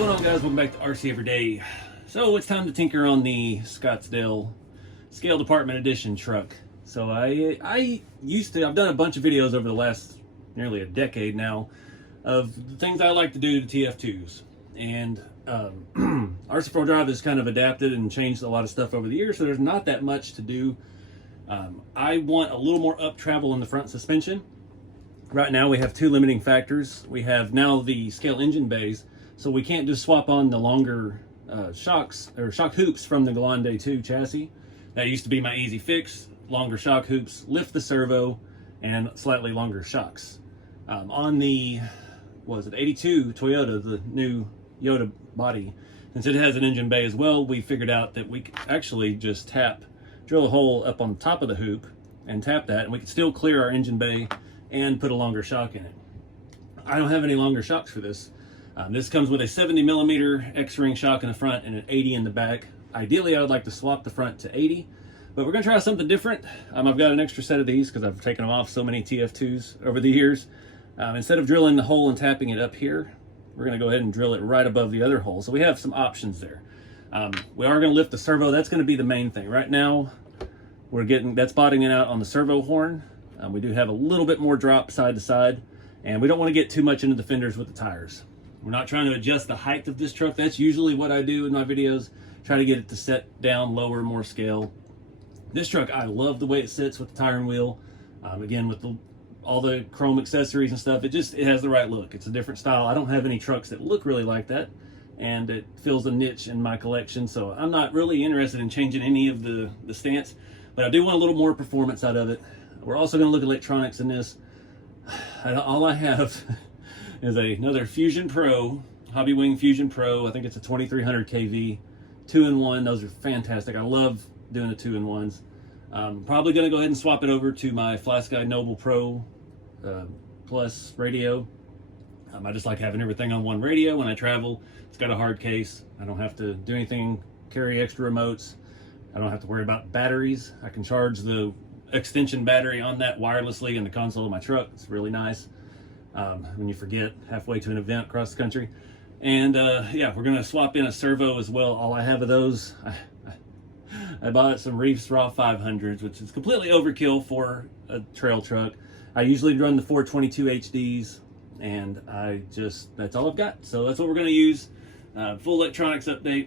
going on, guys? Welcome back to RC4wd. So it's time to tinker on the Scottsdale Scale Department Edition truck. So I've done a bunch of videos over the last nearly a decade now of the things I like to do to TF2s. And RC4 Drive has kind of adapted and changed a lot of stuff over the years, so there's not that much to do. I want a little more up travel in the front suspension. Right now we have two limiting factors. We have now the scale engine bays, so we can't just swap on the longer shocks or shock hoops from the Grande 2 chassis. That used to be my easy fix. Longer shock hoops, lift the servo, and slightly longer shocks. On the, what was it, 82 Toyota, the new Yoda body, since it has an engine bay as well, we figured out that we could actually just drill a hole up on the top of the hoop and tap that, and we could still clear our engine bay and put a longer shock in it. I don't have any longer shocks for this. This comes with a 70mm X-ring shock in the front and an 80 in the back. Ideally, I would like to swap the front to 80, but we're gonna try something different. I've got an extra set of these because I've taken them off so many TF2s over the years. Instead of drilling the hole and tapping it up here, we're gonna go ahead and drill it right above the other hole. So we have some options there. We are gonna lift the servo. That's gonna be the main thing. Right now, that's bottoming out on the servo horn. We do have a little bit more drop side to side, and we don't want to get too much into the fenders with the tires. We're not trying to adjust the height of this truck. That's usually what I do in my videos. Try to get it to set down lower, more scale. This truck, I love the way it sits with the tire and wheel. Again, with all the chrome accessories and stuff, it has the right look. It's a different style. I don't have any trucks that look really like that, and it fills a niche in my collection, so I'm not really interested in changing any of the stance, but I do want a little more performance out of it. We're also going to look at electronics in this. All I have is another Fusion Pro, Hobby Wing Fusion Pro. I think it's a 2300 kV, 2-in-1. Those are fantastic. I love doing the 2-in-1s. Probably going to go ahead and swap it over to my FlySky Noble Pro Plus radio. I just like having everything on one radio when I travel. It's got a hard case. I don't have to do anything, carry extra remotes. I don't have to worry about batteries. I can charge the extension battery on that wirelessly in the console of my truck. It's really nice when you forget halfway to an event across the country. And yeah, we're gonna swap in a servo as well. All I have of those, I bought some Reefs Raw 500s, which is completely overkill for a trail truck. I usually run the 422 HDs, and that's all I've got. So that's what we're gonna use. Full electronics update,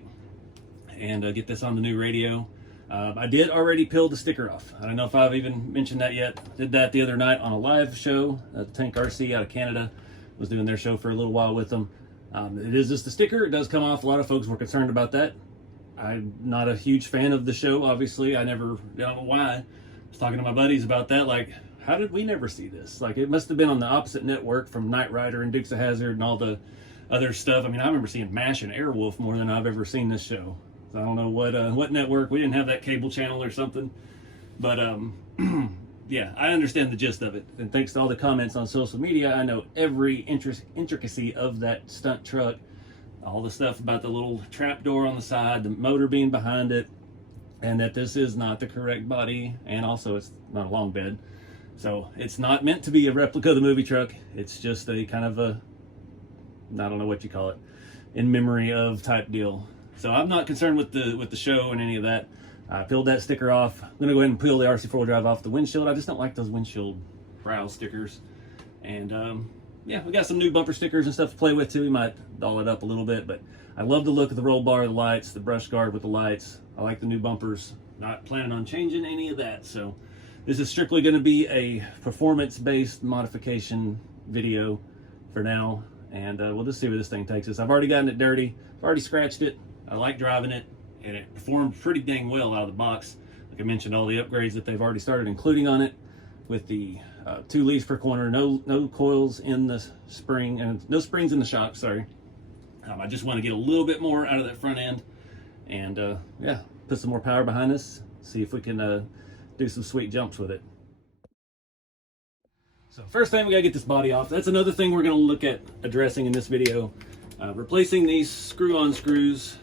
and get this on the new radio. I did already peel the sticker off. I don't know if I've even mentioned that yet. Did that the other night on a live show. Tank RC out of Canada was doing their show for a little while with them. It is just the sticker. It does come off. A lot of folks were concerned about that. I'm not a huge fan of the show, obviously. I don't know why. I was talking to my buddies about that. Like, how did we never see this? Like, it must have been on the opposite network from Knight Rider and Dukes of Hazzard and all the other stuff. I mean, I remember seeing MASH and Airwolf more than I've ever seen this show. I don't know what network. We didn't have that cable channel or something, but yeah, I understand the gist of it. And thanks to all the comments on social media, I know every intricacy of that stunt truck, all the stuff about the little trap door on the side, the motor being behind it, and that this is not the correct body, and also it's not a long bed. So it's not meant to be a replica of the movie truck. It's just a kind of a, I don't know what you call it, in memory of type deal. So I'm not concerned with the show and any of that. I peeled that sticker off. I'm gonna go ahead and peel the RC4 Drive off the windshield. I just don't like those windshield brow stickers. And yeah, we got some new bumper stickers and stuff to play with too. We might doll it up a little bit, but I love the look of the roll bar, the lights, the brush guard with the lights. I like the new bumpers. Not planning on changing any of that. So this is strictly gonna be a performance-based modification video for now. And we'll just see where this thing takes us. I've already gotten it dirty. I've already scratched it. I like driving it, and it performed pretty dang well out of the box. Like I mentioned, all the upgrades that they've already started including on it, with the 2 leads per corner, no coils in the spring, and no springs in the shock, sorry. I just want to get a little bit more out of that front end, and yeah, put some more power behind this, see if we can do some sweet jumps with it. So first thing, we gotta get this body off. That's another thing we're gonna look at addressing in this video. Replacing these screw-on screws.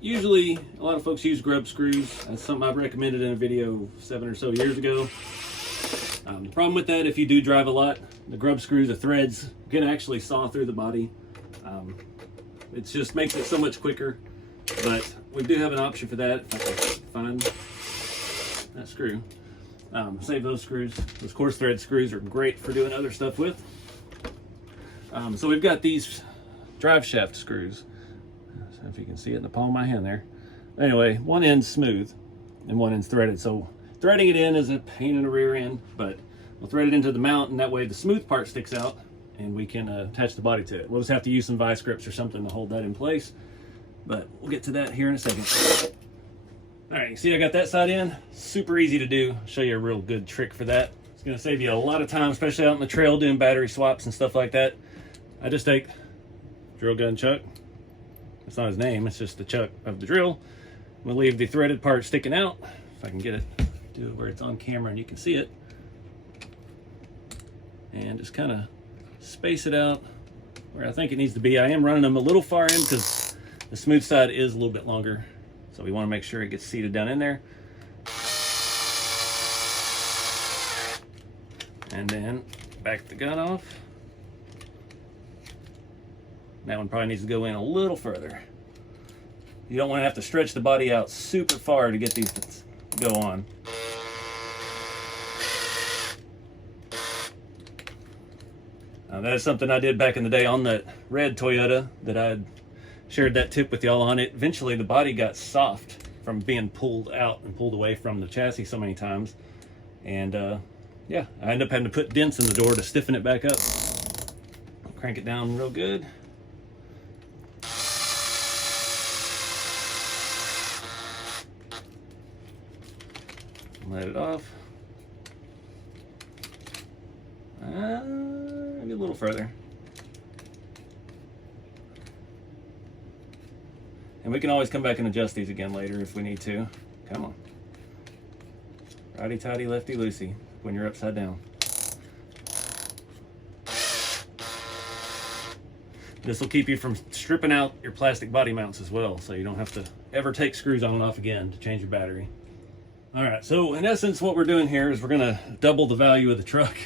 Usually, a lot of folks use grub screws. That's something I've recommended in a video 7 or so years ago. The problem with that, if you do drive a lot, the grub screws, the threads, can actually saw through the body. It just makes it so much quicker. But we do have an option for that if I can find that screw. Save those screws. Those coarse thread screws are great for doing other stuff with. So we've got these drive shaft screws. So if you can see it in the palm of my hand there. Anyway, one end's smooth and one end's threaded. So threading it in is a pain in the rear end, but we'll thread it into the mount, and that way the smooth part sticks out and we can attach the body to it. We'll just have to use some vice grips or something to hold that in place, but we'll get to that here in a second. All right, you see I got that side in. Super easy to do. I'll show you a real good trick for that. It's gonna save you a lot of time, especially out in the trail doing battery swaps and stuff like that. I just take drill gun Chuck. That's not his name, it's just the chuck of the drill. We'll leave the threaded part sticking out. If I can get it, do it where it's on camera and you can see it. And just kind of space it out where I think it needs to be. I am running them a little far in because the smooth side is a little bit longer. So we want to make sure it gets seated down in there. And then back the gun off. That one probably needs to go in a little further. You don't want to have to stretch the body out super far to get these to go on. That is something I did back in the day on that red Toyota that I shared that tip with y'all on. It eventually the body got soft from being pulled out and pulled away from the chassis so many times, and yeah, I ended up having to put dents in the door to stiffen it back up. Crank it down real good. Let it off. Maybe a little further. And we can always come back and adjust these again later if we need to. Come on. Righty-tighty, lefty-loosey when you're upside down. This will keep you from stripping out your plastic body mounts as well, so you don't have to ever take screws on and off again to change your battery. All right, so in essence what we're doing here is we're gonna double the value of the truck.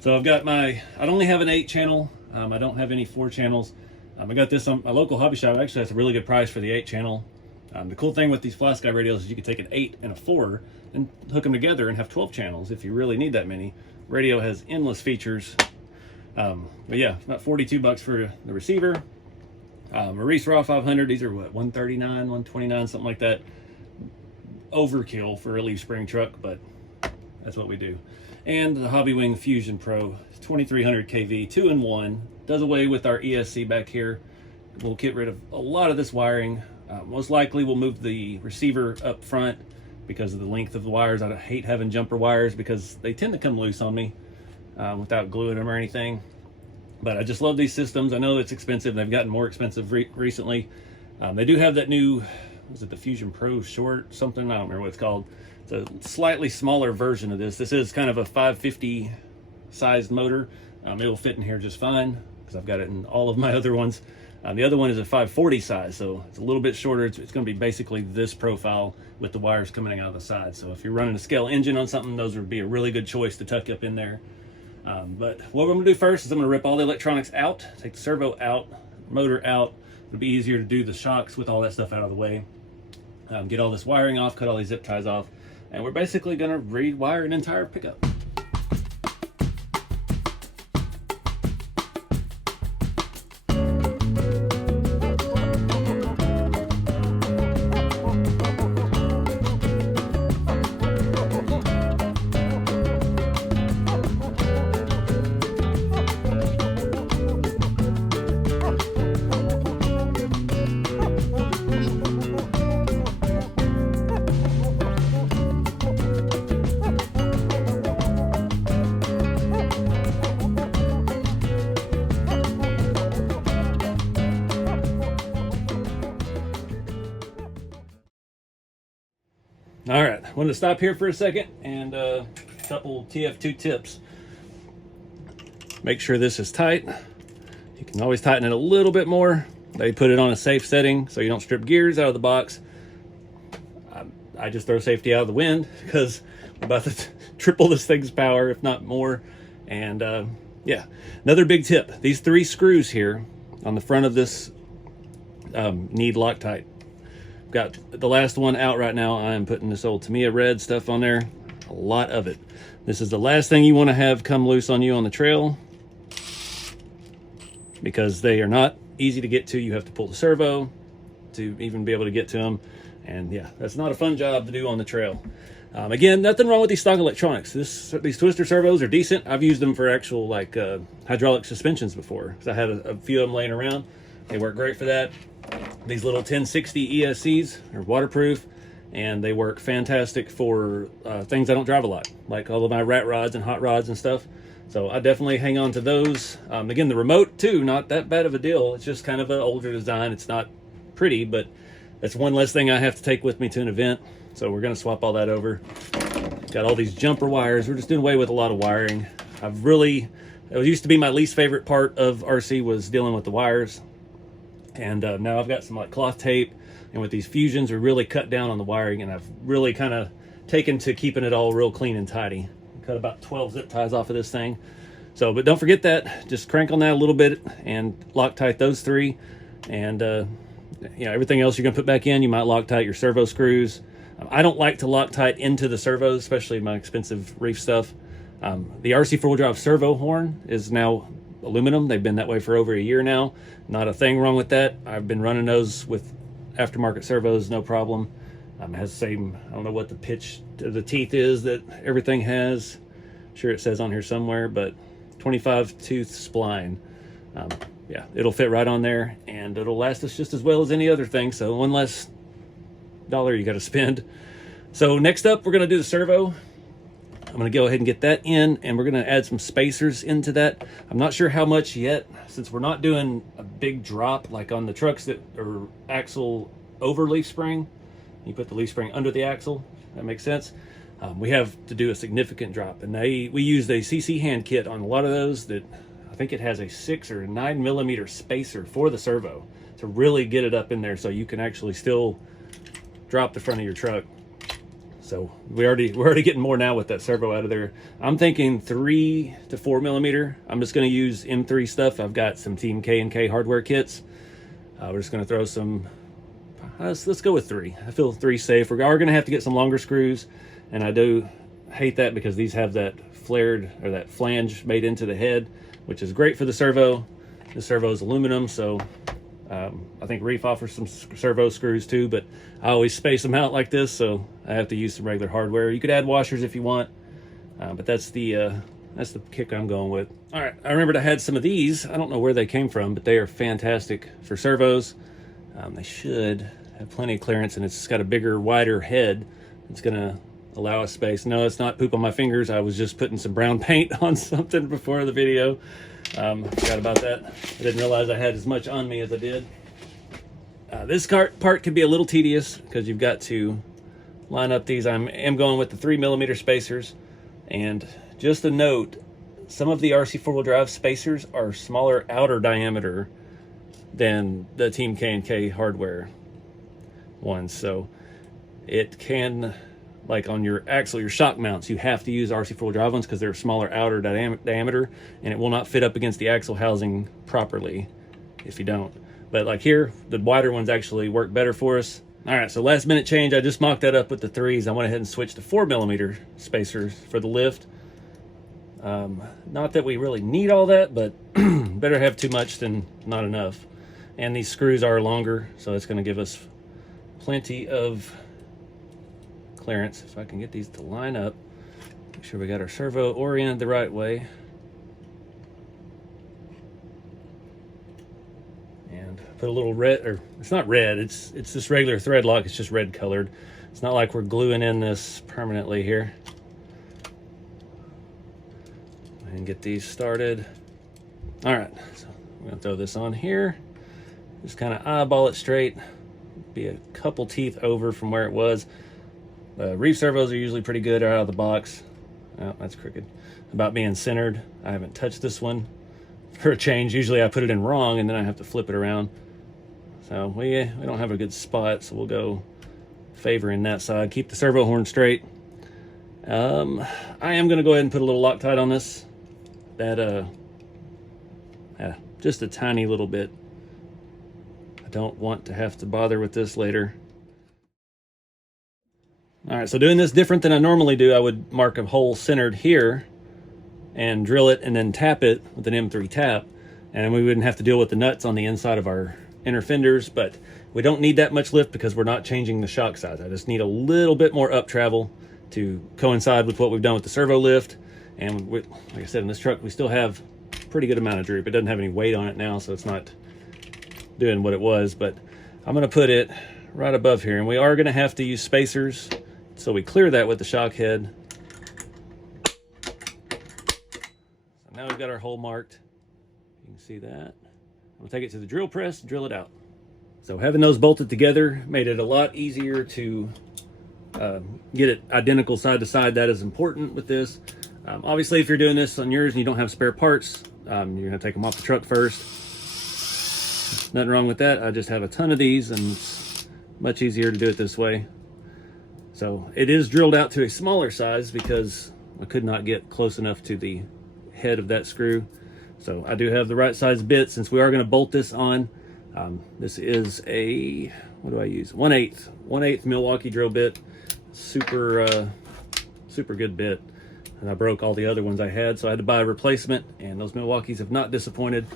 So I've got I only have an 8 channel. I don't have any 4 channels. I got this on my local hobby shop. Actually, that's a really good price for the 8 channel. The cool thing with these Fly Sky radios is you can take an 8 and a 4 and hook them together and have 12 channels if you really need that many. Radio has endless features. But yeah, about 42 bucks for the receiver. Maurice Raw 500, these are what, 139, 129, something like that. Overkill for a leaf spring truck, but that's what we do. And the Hobby Wing Fusion Pro 2300 kV 2-in-1 does away with our ESC back here. We'll get rid of a lot of this wiring. Most likely we'll move the receiver up front because of the length of the wires. I hate having jumper wires because they tend to come loose on me without gluing them or anything. But I just love these systems. I know it's expensive. They've gotten more expensive recently. They do have that new, was it the Fusion Pro Short something? I don't remember what it's called. It's a slightly smaller version of this. This is kind of a 550 sized motor. It'll fit in here just fine because I've got it in all of my other ones. The other one is a 540 size, so it's a little bit shorter. It's going to be basically this profile with the wires coming out of the side. So if you're running a scale engine on something, those would be a really good choice to tuck up in there. But what we're going to do first is I'm going to rip all the electronics out, take the servo out, motor out. It'll be easier to do the shocks with all that stuff out of the way. Get all this wiring off, cut all these zip ties off, and we're basically going to rewire an entire pickup. All right, I wanted to stop here for a second and a couple TF2 tips. Make sure this is tight. You can always tighten it a little bit more. They put it on a safe setting so you don't strip gears out of the box. I just throw safety out of the wind because we're about to triple this thing's power, if not more. And yeah, another big tip. These 3 screws here on the front of this need Loctite. Got the last one out right now. I am putting this old Tamiya red stuff on there, a lot of it. This is the last thing you want to have come loose on you on the trail, because they are not easy to get to. You have to pull the servo to even be able to get to them. And yeah, that's not a fun job to do on the trail. Again, nothing wrong with these stock electronics. These twister servos are decent. I've used them for actual like hydraulic suspensions before, because I had a few of them laying around. They work great for that. These little 1060 ESCs are waterproof, and they work fantastic for things I don't drive a lot, like all of my rat rods and hot rods and stuff. So I definitely hang on to those. Again, the remote too, not that bad of a deal. It's just kind of an older design. It's not pretty, but that's one less thing I have to take with me to an event. So we're going to swap all that over. Got all these jumper wires. We're just doing away with a lot of wiring. It used to be my least favorite part of RC, was dealing with the wires. And now I've got some like cloth tape, and with these fusions, we really cut down on the wiring, and I've really kind of taken to keeping it all real clean and tidy. Cut about 12 zip ties off of this thing. So, but don't forget that, just crank on that a little bit and Loctite those three. And you know, everything else you're gonna put back in, you might Loctite your servo screws. I don't like to Loctite into the servos, especially my expensive reef stuff. The RC4wd servo horn is now aluminum. They've been that way for over a year now. Not a thing wrong with that. I've been running those with aftermarket servos, no problem. It has the same, I don't know what the pitch to the teeth is that everything has. I'm sure it says on here somewhere, but 25 tooth spline. Yeah, it'll fit right on there, and it'll last us just as well as any other thing. So one less dollar you got to spend. So next up, we're going to do the servo. I'm going to go ahead and get that in, and we're going to add some spacers into that. I'm not sure how much yet, since we're not doing a big drop like on the trucks that are axle over leaf spring. You put the leaf spring under the axle. That makes sense. We have to do a significant drop, and we used a CC hand kit on a lot of those. That I think it has a 6 or 9 millimeter spacer for the servo to really get it up in there, so you can actually still drop the front of your truck. So we're already getting more now with that servo out of there. I'm thinking 3 to 4 millimeter. I'm just going to use M3 stuff. I've got some Team K&K hardware kits. We're just going to throw some. Let's go with 3. I feel 3 safe. We're going to have to get some longer screws, and I do hate that because these have that flared or that flange made into the head, which is great for the servo. The servo is aluminum, so I think Reef offers some servo screws too, but I always space them out like this, so I have to use some regular hardware. You could add washers if you want, but that's the kick I'm going with. All right, I remembered I had some of these. I don't know where they came from, but they are fantastic for servos. They should have plenty of clearance, and it's got a bigger, wider head. It's gonna allow us space. No, it's not poop on my fingers. I was just putting some brown paint on something before the video. Forgot about that. I didn't realize I had as much on me as I did. This part can be a little tedious because you've got to line up these. I am going with the 3 millimeter spacers, and just a note, some of the RC4wd spacers are smaller outer diameter than the Team K&K hardware ones, so it can, like on your axle, your shock mounts, you have to use RC4wd ones because they're smaller outer diameter, and it will not fit up against the axle housing properly if you don't. But like here, the wider ones actually work better for us. All right, so last minute change. I just mocked that up with the 3s. I went ahead and switched to 4 millimeter spacers for the lift. Not that we really need all that, but better have too much than not enough. And these screws are longer, so it's going to give us plenty of clearance. If I can get these to line up, make sure we got our servo oriented the right way, and put a little red, or it's not red, it's just regular thread lock. It's just red colored. It's not like we're gluing in this permanently here. And get these started. All right, so I'm gonna throw this on here, just kind of eyeball it straight, be a couple teeth over from where it was. Reef servos are usually pretty good out of the box. Oh, that's crooked. About being centered. I haven't touched this one for a change. Usually I put it in wrong and then I have to flip it around. So we don't have a good spot, so we'll go favoring that side. Keep the servo horn straight. I am going to go ahead and put a little Loctite on this. That just a tiny little bit. I don't want to have to bother with this later. All right, so doing this different than I normally do, I would mark a hole centered here and drill it and then tap it with an M3 tap, and we wouldn't have to deal with the nuts on the inside of our inner fenders. But we don't need that much lift because we're not changing the shock size. I just need a little bit more up travel to coincide with what we've done with the servo lift. And like I said, in this truck we still have a pretty good amount of droop. It doesn't have any weight on it now, so it's not doing what it was. But I'm going to put it right above here, and we are going to have to use spacers, so we clear that with the shock head. So now we've got our hole marked. You can see that. We'll take it to the drill press, drill it out. So having those bolted together made it a lot easier to get it identical side to side. That is important with this. Obviously, if you're doing this on yours and you don't have spare parts, you're going to take them off the truck first. Nothing wrong with that. I just have a ton of these, and it's much easier to do it this way. So it is drilled out to a smaller size because I could not get close enough to the head of that screw. So I do have the right size bit since we are going to bolt this on. This is a, what do I use? 1/8 Milwaukee drill bit. Super good bit. And I broke all the other ones I had, so I had to buy a replacement, and those Milwaukees have not disappointed.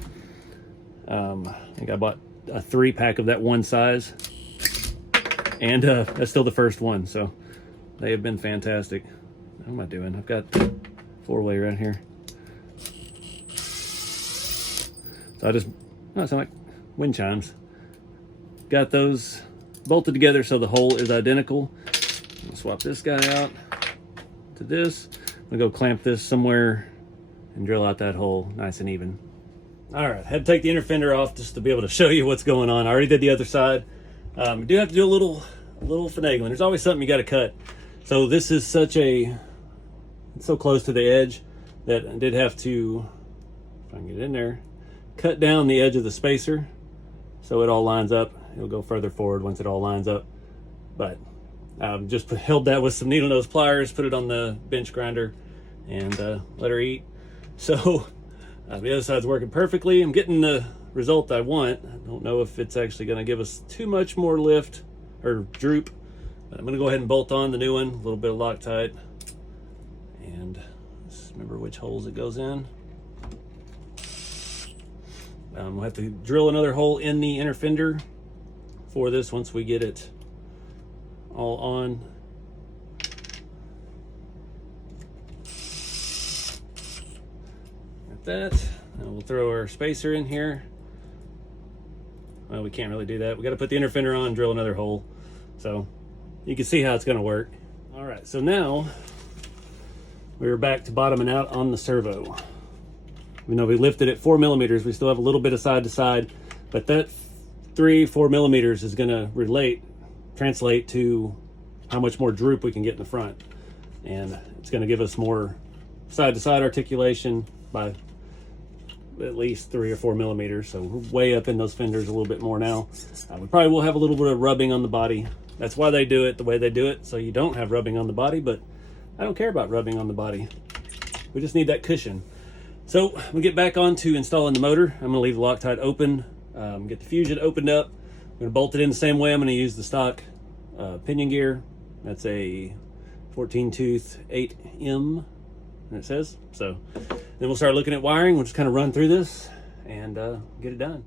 I think I bought a 3-pack of that one size, and that's still the first one, so they have been fantastic. What am I doing? I've got 4-way right here. So I just, oh, it sounds like wind chimes. Got those bolted together so the hole is identical. I'll swap this guy out to this. I'm gonna go clamp this somewhere and drill out that hole nice and even. All right, had to take the inner fender off just to be able to show you what's going on. I already did the other side. You do have to do a little finagling. There's always something you got to cut. So this is it's so close to the edge that I did have to, if I can get in there, cut down the edge of the spacer so it all lines up. It'll go further forward once it all lines up. But just held that with some needle nose pliers, put it on the bench grinder, and let her eat. So the other side's working perfectly. I'm getting the result I want. I don't know if it's actually going to give us too much more lift or droop, but I'm going to go ahead and bolt on the new one, a little bit of Loctite, and let's remember which holes it goes in. We'll have to drill another hole in the inner fender for this once we get it all on. Like that. And we'll throw our spacer in here. Well, we can't really do that. We got to put the inner fender on and drill another hole. So you can see how it's going to work. All right, so now we're back to bottoming out on the servo. Even though we lifted it 4 millimeters, we still have a little bit of side to side, but that 3-4 millimeters is going to translate to how much more droop we can get in the front, and it's going to give us more side to side articulation by at least 3 or 4 millimeters. So we're way up in those fenders a little bit more now. We probably will have a little bit of rubbing on the body. That's why they do it the way they do it, so you don't have rubbing on the body, but I don't care about rubbing on the body. We just need that cushion. So we'll get back on to installing the motor. I'm going to leave the Loctite open, get the fusion opened up. I'm going to bolt it in the same way. I'm going to use the stock pinion gear. That's a 14 tooth 8M, and it says. So then we'll start looking at wiring. We'll just kind of run through this and get it done.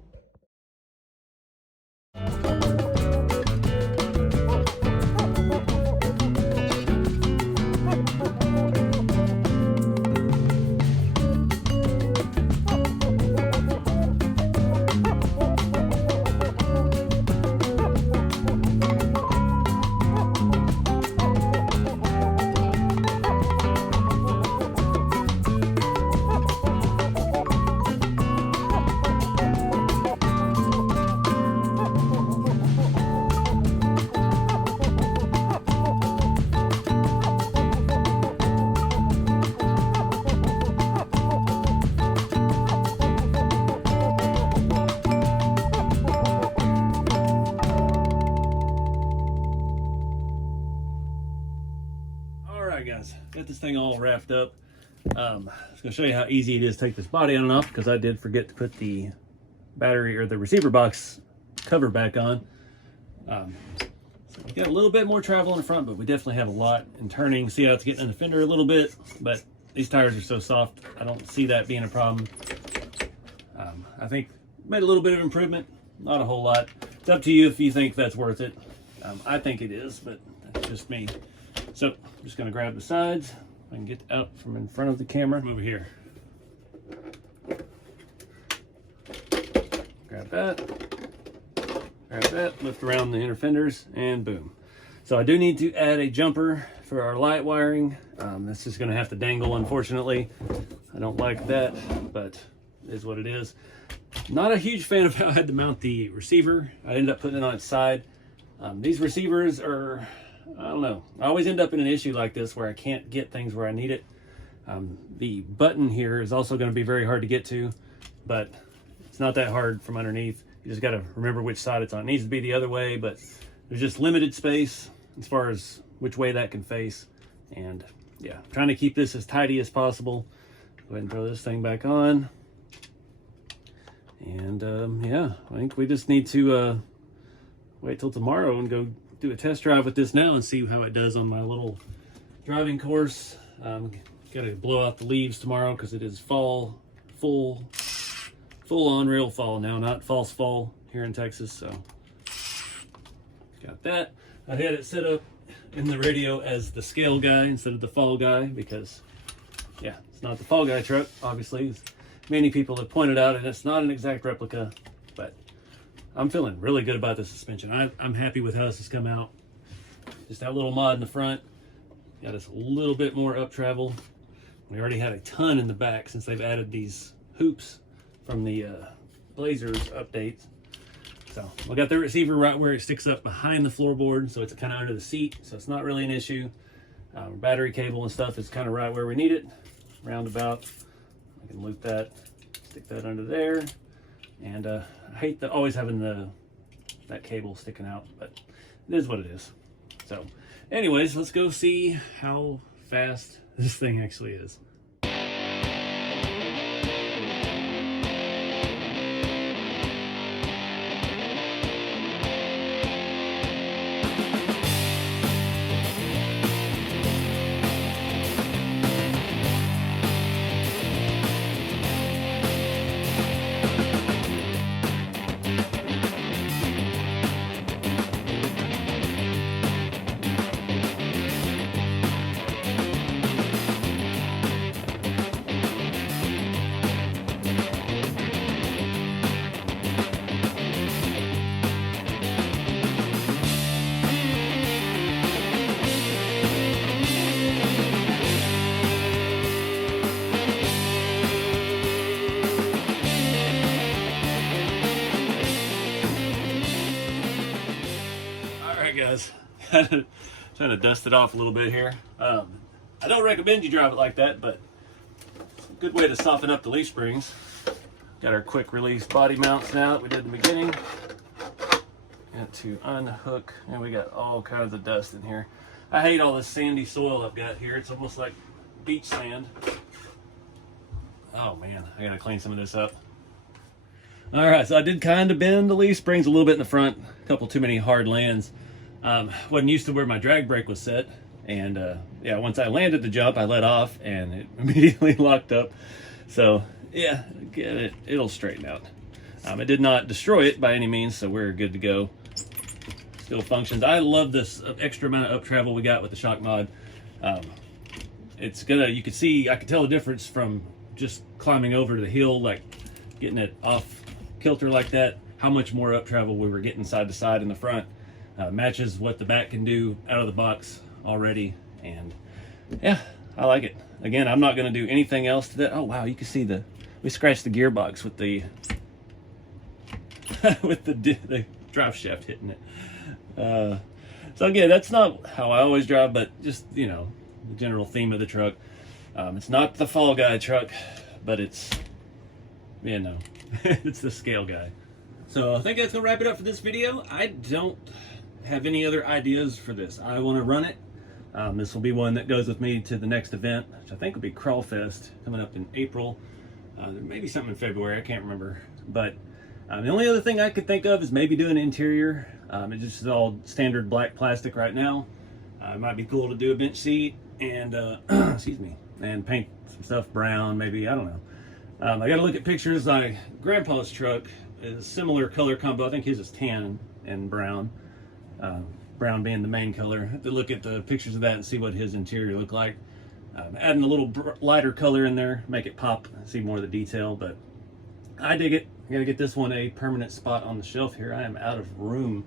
Guys, got this thing all wrapped up. I was going to show you how easy it is to take this body on and off, because I did forget to put the battery or the receiver box cover back on. So we got a little bit more travel in the front, but we definitely have a lot in turning. See how it's getting in the fender a little bit, but these tires are so soft, I don't see that being a problem. I think made a little bit of improvement, not a whole lot. It's up to you if you think that's worth it. I think it is, but that's just me. So I'm just gonna grab the sides. I can get out from in front of the camera. Over here. Grab that, lift around the inner fenders, and boom. So I do need to add a jumper for our light wiring. That's just gonna have to dangle, unfortunately. I don't like that, but it is what it is. Not a huge fan of how I had to mount the receiver. I ended up putting it on its side. These receivers are, I don't know. I always end up in an issue like this where I can't get things where I need it. The button here is also gonna be very hard to get to, but it's not that hard from underneath. You just gotta remember which side it's on. It needs to be the other way, but there's just limited space as far as which way that can face. And yeah, I'm trying to keep this as tidy as possible. Go ahead and throw this thing back on. And yeah, I think we just need to wait till tomorrow and go do a test drive with this now and see how it does on my little driving course. Got to blow out the leaves tomorrow because it is fall, full on real fall now, not false fall here in Texas. So got that. I had it set up in the radio as the scale guy instead of the fall guy because yeah, it's not the fall guy truck, obviously. Many people have pointed out, and it's not an exact replica, but I'm feeling really good about the suspension. I'm happy with how this has come out. Just that little mod in the front got us a little bit more up travel. We already had a ton in the back since they've added these hoops from the Blazers updates. So we got the receiver right where it sticks up behind the floorboard, so it's kind of under the seat, so it's not really an issue. Battery cable and stuff is kind of right where we need it, roundabout. I can loop that, stick that under there, and I hate always having that cable sticking out, but it is what it is. So anyways, let's go see how fast this thing actually is. Guys, trying to dust it off a little bit here. I don't recommend you drive it like that, but it's a good way to soften up the leaf springs. Got our quick release body mounts now that we did in the beginning. Got to unhook, and we got all kinds of dust in here. I hate all this sandy soil I've got here. It's almost like beach sand. Oh man, I gotta clean some of this up. All right, so I did kind of bend the leaf springs a little bit in the front. A couple too many hard lands. Wasn't used to where my drag brake was set, and yeah, once I landed the jump, I let off and it immediately locked up. So yeah, it'll straighten out. It did not destroy it by any means, so we're good to go. Still functions. I love this extra amount of up travel we got with the shock mod. It's gonna, you can see, I can tell the difference from just climbing over to the hill, like getting it off kilter like that, how much more up travel we were getting side to side in the front. Matches what the back can do out of the box already, and yeah, I like it. Again, I'm not going to do anything else to that. Oh wow, you can see we scratched the gearbox with the with the drive shaft hitting it. So again, that's not how I always drive, but just, you know, the general theme of the truck. It's not the fall guy truck, but it's, you know, it's the scale guy. So I think that's gonna wrap it up for this video. I don't have any other ideas for this. I want to run it. This will be one that goes with me to the next event, which I think will be Crawl Fest coming up in April. There may be something in February, I can't remember. But The only other thing I could think of is maybe doing an interior. It just is all standard black plastic right now. It might be cool to do a bench seat and excuse me, and paint some stuff brown, maybe, I don't know. I got to look at pictures. My grandpa's truck is a similar color combo. I think his is tan and brown, brown being the main color. I have to look at the pictures of that and see what his interior looked like. Adding a little lighter color in there, make it pop, see more of the detail, but I dig it. I gotta get this one a permanent spot on the shelf here. I am out of room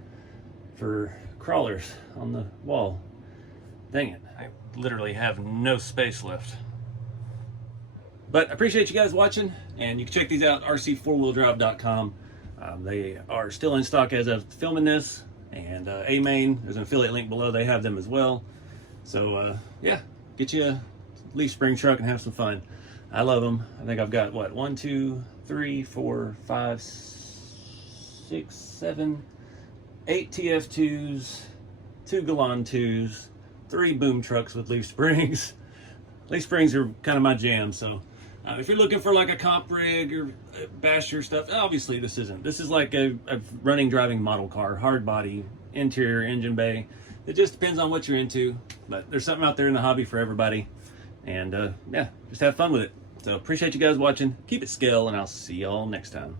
for crawlers on the wall. Dang it, I literally have no space left. But I appreciate you guys watching, and you can check these out at RC4wd. They are still in stock as of filming this, and A-Main, there's an affiliate link below, they have them as well. So yeah, get you a leaf spring truck and have some fun. I love them. I think I've got, what, 1, 2, 3, 4, 5, 6, 7, 8 TF2s, 2 Galan 2s, 3 boom trucks with leaf springs. Leaf springs are kind of my jam, so if you're looking for like a comp rig or basher stuff, obviously this isn't. This is like a running, driving model car, hard body, interior, engine bay. It just depends on what you're into, but there's something out there in the hobby for everybody. And yeah, just have fun with it. So appreciate you guys watching. Keep it scale, and I'll see y'all next time.